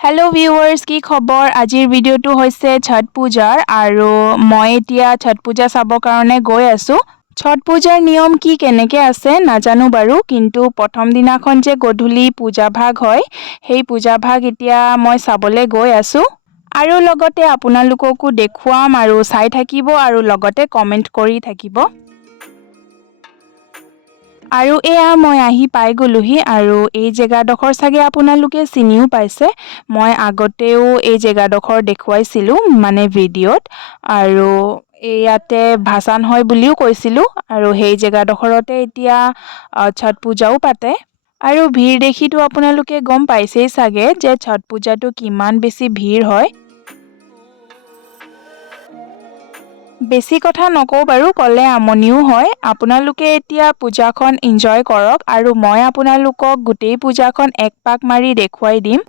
Hello viewers की खबर आजिर भिडिओটো होइसे छठ पूजार आरो मैं एतिया छठ पूजा चाबो कारणे गई आसु। छठ पूजार नियम की केनेके आसे नाजानो बारू किन्तु प्रथम दिनाखन जे गधुली पूजा भाग हय हेई पूजा भाग एतिया मैं चाबले गई आसु आरो लगते आपनालोककো देखुवाम आरो चाइ थाकिबो आरो लगते कमेन्ट करि थाकिबो। आरो एया मैं आही पाई गलुही आरो ए जेगाडखर सागे आपनालोके चिनिও पाइसे मैं आगतेও ए जेगाडखर देखुवाइसिलु माने भिडिओत आरो एयाते भासान হয় বুলিও কৈছিলু आरो हेई जेगाडखरते एतिया छठ पूजाও पाते आरो ভিৰ देखितो आपनालोके गम पाइसेই सागे जे छठ पूजाটো किमान बेसी ভিৰ হয়। बेसी कथा नकौ बारू कले आमनिও হয় आपनालोके एतिया पूजाखन एन्जय करक आरो मैं आपनालोকক गोटेই पूजाखन एक पाक मारि देखुवाई दिम।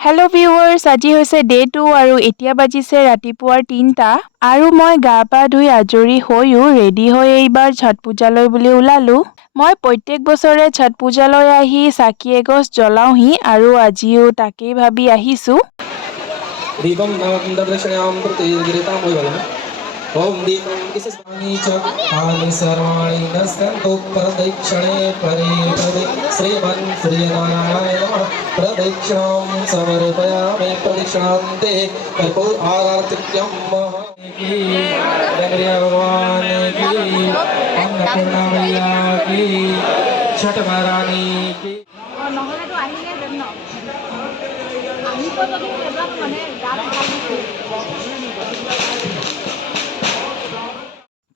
हेलो व्यूअर्स আজি হৈছে डे 2 আৰু এতিয়া বাজিছে ৰাতিপুৱাৰ 3টা আৰু মই গা পা ধুই আজৰি হৈও ৰেডি হৈ এইবাৰ ছট পূজালৈ বুলি ওলালো। মই প্ৰত্যেক বছৰে ছট পূজালৈ আহি চাকি এগছ জ্বলাওহি আৰু আজিও তাকেই ভাবি আহিছো। दीपम दर्शनाम प्रतिगिरिताम वैवलम ओम दीपम किसस्वामी च आनि सर्वाणि नस्तु प्रदक्षिणे परे पदे श्रीमन् श्रीनारायण प्रदक्षिणां समर्पयामि प्रदक्षिणान्ते कर्पूर आरतिक्यं की गणेश भगवान की अन्नपूर्णा मैया की छठ महारानी की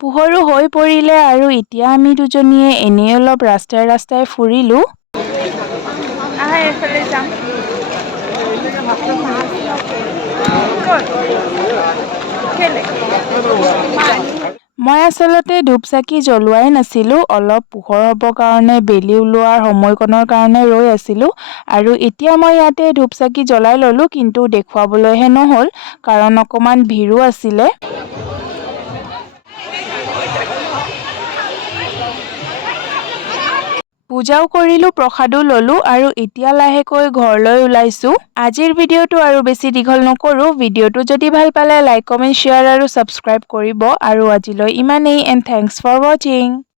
পোহৰো হৈ পৰিলে আৰু এতিয়া আমি দুজনীয়ে এনে অলপ ৰাস্তাই ৰাস্তাই ফুৰিলো। মই আসলতে ধূপচাকি জ্বলোৱাই নাছিলো অলপ পোহৰ হ'ব কাৰণে বেলি ওলোৱাৰ সময়কণৰ কাৰণে ৰৈ আছিলো আৰু এতিয়া মই ইয়াতে ধূপচাকি জ্বলাই ললো কিন্তু দেখুৱাবলৈহে নহল কাৰণ অকমান ভিৰো আছিলে। পূজাও কৰিলো প্ৰসাদও ললো আৰু এতিয়া লাহেকৈ ঘৰলৈ ওলাইছো। আজিৰ ভিডিওটো আৰু বেছি দীঘল নকৰো ভিডিওটো যদি ভাল পালে লাইক কমেন্ট শ্বেয়াৰ আৰু সাবস্ক্ৰাইব কৰিব আৰু আজিলৈ ইমানেই এণ্ড থ্যাঙ্কস ফৰ ওয়াচিং।